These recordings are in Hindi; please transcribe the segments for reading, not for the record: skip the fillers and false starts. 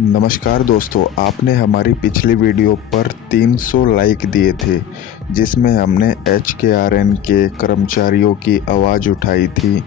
नमस्कार दोस्तों, आपने हमारी पिछली वीडियो पर 300 लाइक दिए थे, जिसमें हमने एचकेआरएन के कर्मचारियों की आवाज़ उठाई थी।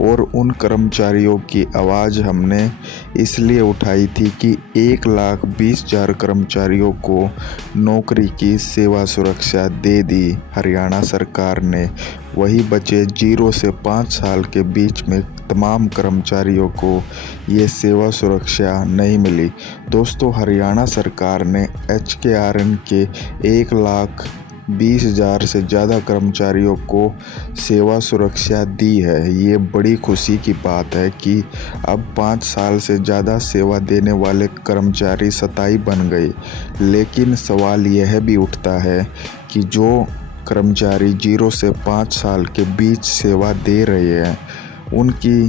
और उन कर्मचारियों की आवाज़ हमने इसलिए उठाई थी कि 1,20,000 कर्मचारियों को नौकरी की सेवा सुरक्षा दे दी हरियाणा सरकार ने। वही बचे 0 से 5 साल के बीच में तमाम कर्मचारियों को ये सेवा सुरक्षा नहीं मिली। दोस्तों, हरियाणा सरकार ने एचकेआरएन के 1,20,000 से ज़्यादा कर्मचारियों को सेवा सुरक्षा दी है। ये बड़ी खुशी की बात है कि अब 5 साल से ज़्यादा सेवा देने वाले कर्मचारी 27 बन गए। लेकिन सवाल यह भी उठता है कि जो कर्मचारी 0 से 5 साल के बीच सेवा दे रहे हैं, उनकी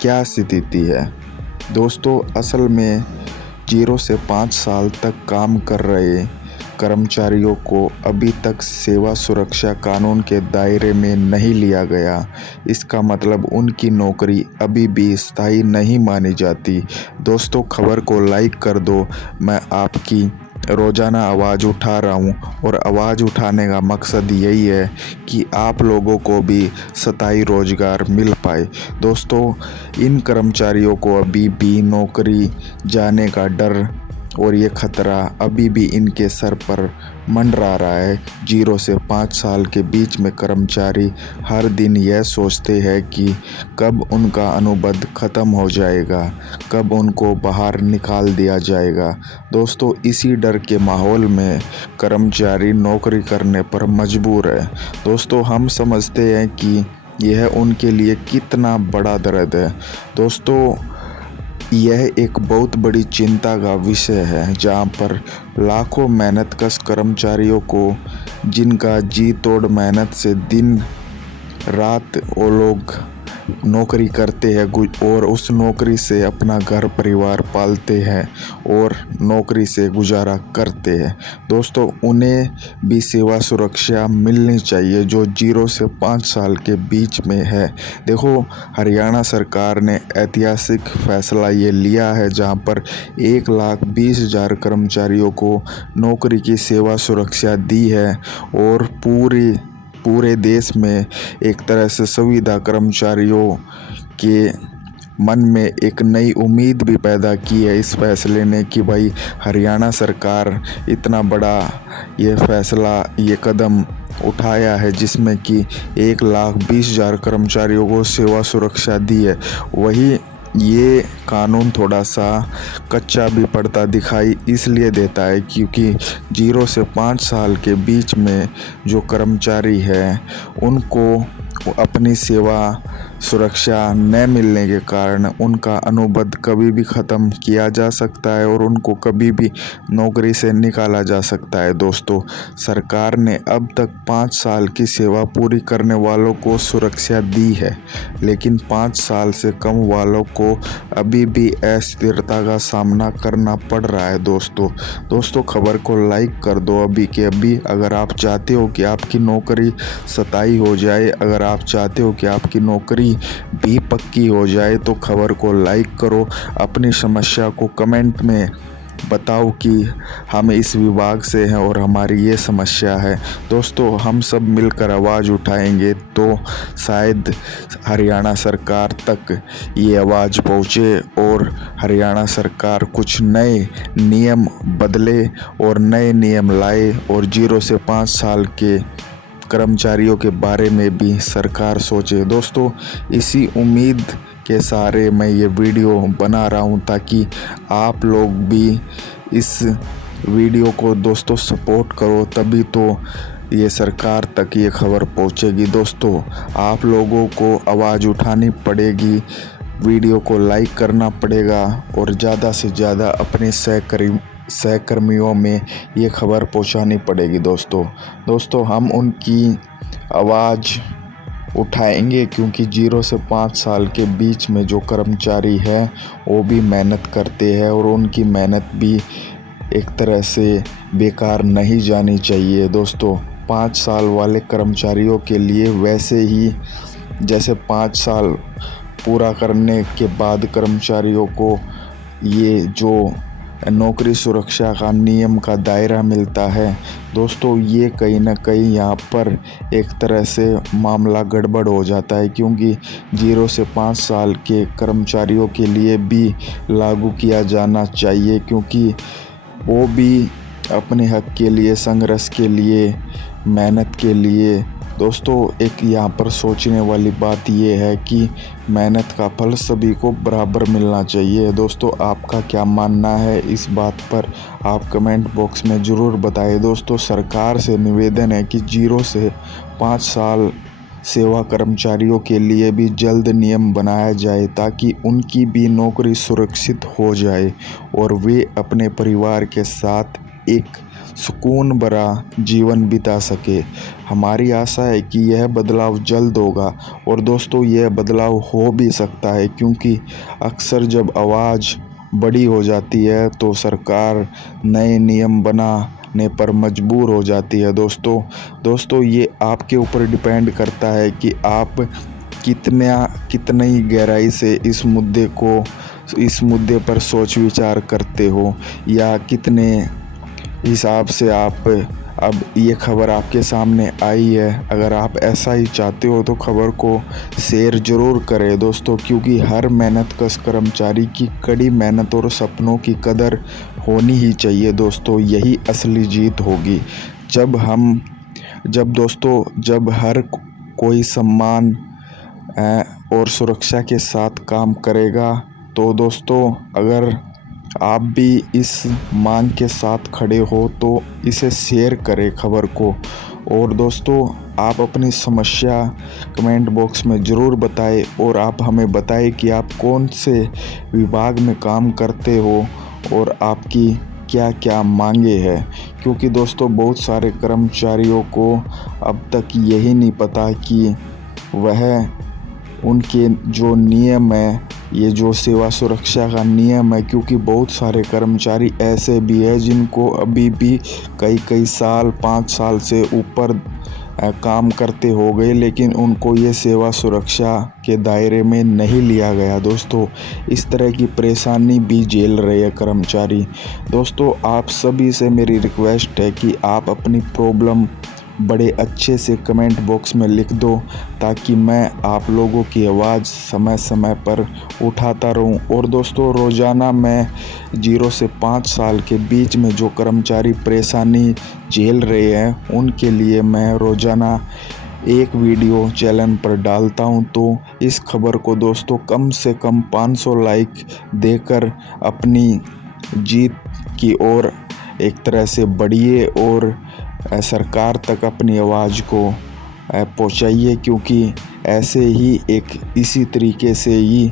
क्या स्थिति है। दोस्तों, असल में 0 से 5 साल तक काम कर रहे कर्मचारियों को अभी तक सेवा सुरक्षा कानून के दायरे में नहीं लिया गया। इसका मतलब उनकी नौकरी अभी भी स्थायी नहीं मानी जाती। दोस्तों, खबर को लाइक कर दो। मैं आपकी रोज़ाना आवाज़ उठा रहा हूँ और आवाज़ उठाने का मकसद यही है कि आप लोगों को भी स्थायी रोज़गार मिल पाए। दोस्तों, इन कर्मचारियों को अभी भी नौकरी जाने का डर और ये खतरा अभी भी इनके सर पर मंडरा रहा है। 0 से 5 साल के बीच में कर्मचारी हर दिन यह सोचते हैं कि कब उनका अनुबंध ख़त्म हो जाएगा, कब उनको बाहर निकाल दिया जाएगा। दोस्तों, इसी डर के माहौल में कर्मचारी नौकरी करने पर मजबूर है। दोस्तों, हम समझते हैं कि यह उनके लिए कितना बड़ा दर्द है। दोस्तों, यह एक बहुत बड़ी चिंता का विषय है, जहां पर लाखों मेहनतकश कर्मचारियों को, जिनका जी तोड़ मेहनत से दिन रात वो लोग नौकरी करते हैं और उस नौकरी से अपना घर परिवार पालते हैं और नौकरी से गुजारा करते हैं। दोस्तों, उन्हें भी सेवा सुरक्षा मिलनी चाहिए जो 0 से 5 साल के बीच में है। देखो, हरियाणा सरकार ने ऐतिहासिक फैसला ये लिया है, जहां पर 1,20,000 कर्मचारियों को नौकरी की सेवा सुरक्षा दी है और पूरे देश में एक तरह से सुविधा कर्मचारियों के मन में एक नई उम्मीद भी पैदा की है इस फैसले ने कि भाई हरियाणा सरकार इतना बड़ा ये फैसला, ये कदम उठाया है, जिसमें कि 1,20,000 कर्मचारियों को सेवा सुरक्षा दी है। वही ये कानून थोड़ा सा कच्चा भी पड़ता दिखाई इसलिए देता है क्योंकि 0 से 5 साल के बीच में जो कर्मचारी है, उनको अपनी सेवा सुरक्षा न मिलने के कारण उनका अनुबंध कभी भी ख़त्म किया जा सकता है और उनको कभी भी नौकरी से निकाला जा सकता है। दोस्तों, सरकार ने अब तक 5 साल की सेवा पूरी करने वालों को सुरक्षा दी है, लेकिन 5 साल से कम वालों को अभी भी अस्थिरता का सामना करना पड़ रहा है। दोस्तों, खबर को लाइक कर दो अभी के अभी। अगर आप चाहते हो कि आपकी नौकरी स्थायी हो जाए, अगर आप चाहते हो कि आपकी नौकरी भी पक्की हो जाए, तो खबर को लाइक करो। अपनी समस्या को कमेंट में बताओ कि हम इस विभाग से हैं और हमारी ये समस्या है। दोस्तों, हम सब मिलकर आवाज़ उठाएंगे तो शायद हरियाणा सरकार तक ये आवाज़ पहुँचे और हरियाणा सरकार कुछ नए नियम बदले और नए नियम लाए और 0 से 5 साल के कर्मचारियों के बारे में भी सरकार सोचे। दोस्तों, इसी उम्मीद के सहारे मैं ये वीडियो बना रहा हूँ ताकि आप लोग भी इस वीडियो को दोस्तों सपोर्ट करो, तभी तो ये सरकार तक ये खबर पहुँचेगी। दोस्तों, आप लोगों को आवाज़ उठानी पड़ेगी, वीडियो को लाइक करना पड़ेगा और ज़्यादा से ज़्यादा अपने सहकर्मियों में ये खबर पहुंचानी पड़ेगी। दोस्तों, हम उनकी आवाज़ उठाएंगे क्योंकि 0 से 5 साल के बीच में जो कर्मचारी है वो भी मेहनत करते हैं और उनकी मेहनत भी एक तरह से बेकार नहीं जानी चाहिए। दोस्तों, 5 साल वाले कर्मचारियों के लिए वैसे ही जैसे 5 साल पूरा करने के बाद कर्मचारियों को ये जो नौकरी सुरक्षा का नियम का दायरा मिलता है। दोस्तों ये कहीं ना कहीं यहाँ पर एक तरह से मामला गड़बड़ हो जाता है, क्योंकि 0 से 5 साल के कर्मचारियों के लिए भी लागू किया जाना चाहिए, क्योंकि वो भी अपने हक के लिए, संघर्ष के लिए, मेहनत के लिए। दोस्तों एक यहाँ पर सोचने वाली बात ये है कि मेहनत का फल सभी को बराबर मिलना चाहिए। दोस्तों आपका क्या मानना है इस बात पर, आप कमेंट बॉक्स में ज़रूर बताएं। दोस्तों सरकार से निवेदन है कि 0 से 5 साल सेवा कर्मचारियों के लिए भी जल्द नियम बनाया जाए, ताकि उनकी भी नौकरी सुरक्षित हो जाए और वे अपने परिवार के साथ एक सुकून भरा जीवन बिता सके। हमारी आशा है कि यह बदलाव जल्द होगा, और दोस्तों यह बदलाव हो भी सकता है, क्योंकि अक्सर जब आवाज़ बड़ी हो जाती है तो सरकार नए नियम बनाने पर मजबूर हो जाती है। दोस्तों ये आपके ऊपर डिपेंड करता है कि आप कितनी गहराई से इस मुद्दे पर सोच विचार करते हो, या कितने हिसाब से आप, अब ये खबर आपके सामने आई है, अगर आप ऐसा ही चाहते हो तो खबर को शेयर ज़रूर करें दोस्तों, क्योंकि हर मेहनतकश कर्मचारी की कड़ी मेहनत और सपनों की कदर होनी ही चाहिए। दोस्तों यही असली जीत होगी। जब हर कोई सम्मान और सुरक्षा के साथ काम करेगा, तो दोस्तों अगर आप भी इस मांग के साथ खड़े हो तो इसे शेयर करें खबर को। और दोस्तों आप अपनी समस्या कमेंट बॉक्स में ज़रूर बताएं, और आप हमें बताएं कि आप कौन से विभाग में काम करते हो और आपकी क्या क्या मांगे हैं, क्योंकि दोस्तों बहुत सारे कर्मचारियों को अब तक यही नहीं पता कि वह उनके जो नियम है, ये जो सेवा सुरक्षा का नियम है, क्योंकि बहुत सारे कर्मचारी ऐसे भी हैं जिनको अभी भी कई साल, 5 साल से ऊपर काम करते हो गए, लेकिन उनको ये सेवा सुरक्षा के दायरे में नहीं लिया गया। दोस्तों इस तरह की परेशानी भी झेल रहे हैं कर्मचारी। दोस्तों आप सभी से मेरी रिक्वेस्ट है कि आप अपनी प्रॉब्लम बड़े अच्छे से कमेंट बॉक्स में लिख दो, ताकि मैं आप लोगों की आवाज़ समय समय पर उठाता रहूं। और दोस्तों रोज़ाना मैं 0 से 5 साल के बीच में जो कर्मचारी परेशानी झेल रहे हैं, उनके लिए मैं रोज़ाना एक वीडियो चैनल पर डालता हूं। तो इस खबर को दोस्तों कम से कम 500 लाइक देकर अपनी जीत की ओर एक तरह से बढ़िए और सरकार तक अपनी आवाज़ को पहुंचाइए, क्योंकि ऐसे ही इसी तरीके से ही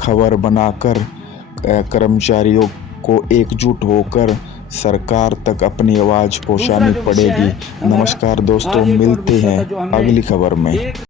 खबर बनाकर कर्मचारियों को एकजुट होकर सरकार तक अपनी आवाज़ पहुंचानी पड़ेगी। नमस्कार दोस्तों, मिलते हैं अगली खबर में।